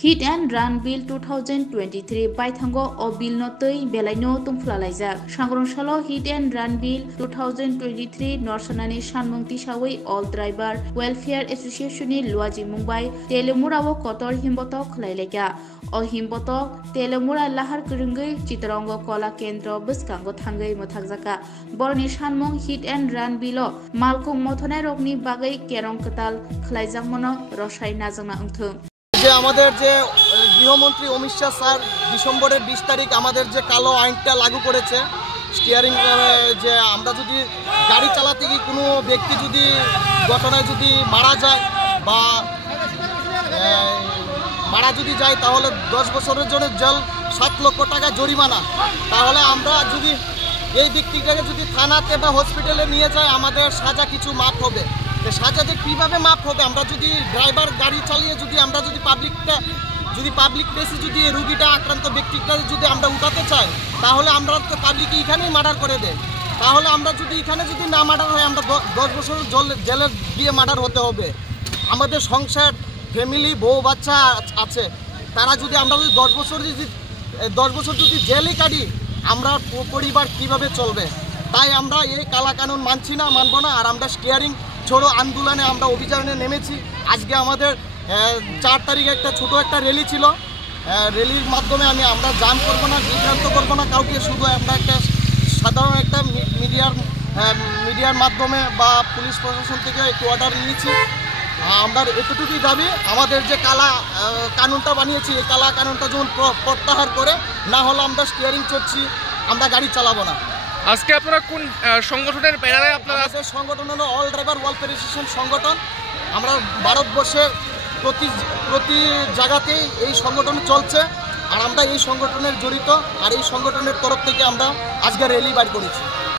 Hit and Run Bill 2023 Baithango o Bill no tei belaino tungflalaijak. Sangronsalo Hit and Run Bill 2023 Norsanani Shanmung Tishawi All Driver Welfare Association ni Luaji Mumbai Telemurawo Kotor Himboto Khlaileka. O Himboto Telemura Lahar Kurungai Chitrango Kola Kendro Buskango Thangai Mothakjaka. Borni Shanmung Hit and Run Bill Malkung Mothonai Rokni Bagai Kerong Katal Khlaijangmono Roshai Nazangna Ungthung. যে আমাদের যে গৃহমন্ত্রী Amit Shah sir ডিসেম্বরের 20 তারিখ আমাদের যে কালো আইনটা লাগু করেছে স্টিয়ারিং যে আমরা যদি গাড়ি চালাতে গিয়ে কোনো ব্যক্তি যদি ঘটনায় যদি মারা যায় বা মারা যদি যায় তাহলে 10 বছরের জন্য জেল 7 লক্ষ টাকা জরিমানা। তাহলে আমরা যদি এই ব্যক্তিটাকে যদি থানাতে বা হসপিটালে নিয়ে যায় আমাদের সাজা কিছু মাফ হবে। সাজাতে কীভাবে মাপ হবে? আমরা যদি ড্রাইভার গাড়ি চালিয়ে যদি আমরা যদি পাবলিক প্লেসে যদি রুগীটা আক্রান্ত ব্যক্তিটা যদি আমরা উঠাতে চাই তাহলে আমরা তো পাবলিককে এখানেই মার্ডার করে দেয়। তাহলে আমরা যদি এখানে যদি না মার্ডার হয় আমরা 10 বছর জেলে দিয়ে মার্ডার হতে হবে। আমাদের সংসার ফ্যামিলি বউ বাচ্চা আছে, তারা যদি আমরা যদি 10 বছর যদি জেলে কাটি আমরা পরিবার কীভাবে চলবে? তাই আমরা এই কালা কানুন মানছি না, মানবো না। আর আমরা স্টিয়ারিং ছোড়ো আন্দোলনে আমরা অভিযানে নেমেছি। আজকে আমাদের 4 তারিখে একটা ছোট একটা র্যালি ছিল। র্যালির মাধ্যমে আমরা জাম করব না, বিভ্রান্ত করব না কাউকে। শুধু আমরা একটা সাধারণ একটা মিডিয়ার মাধ্যমে বা পুলিশ প্রশাসন থেকে একটু অর্ডার নিয়েছি। আমরা এতটুকুই দাবি, আমাদের যে কালা কানুনটা বানিয়েছি এই কালা কানুনটা যখন প্রত্যাহার করে না হলে আমরা স্টিয়ারিং চড়ছি, আমরা গাড়ি চালাবো না। আজকে আপনারা কোন সংগঠনের ব্যানারে আপনারা? সংগঠন হলো অল ড্রাইভার ওয়েলফেয়ার অ্যাসোসিয়েশন সংগঠন। আমরা ভারতবর্ষের প্রতি জায়গাতেই এই সংগঠন চলছে আর আমরা এই সংগঠনের জড়িত। আর এই সংগঠনের তরফ থেকে আমরা আজকে র্যালি বাইর করেছি।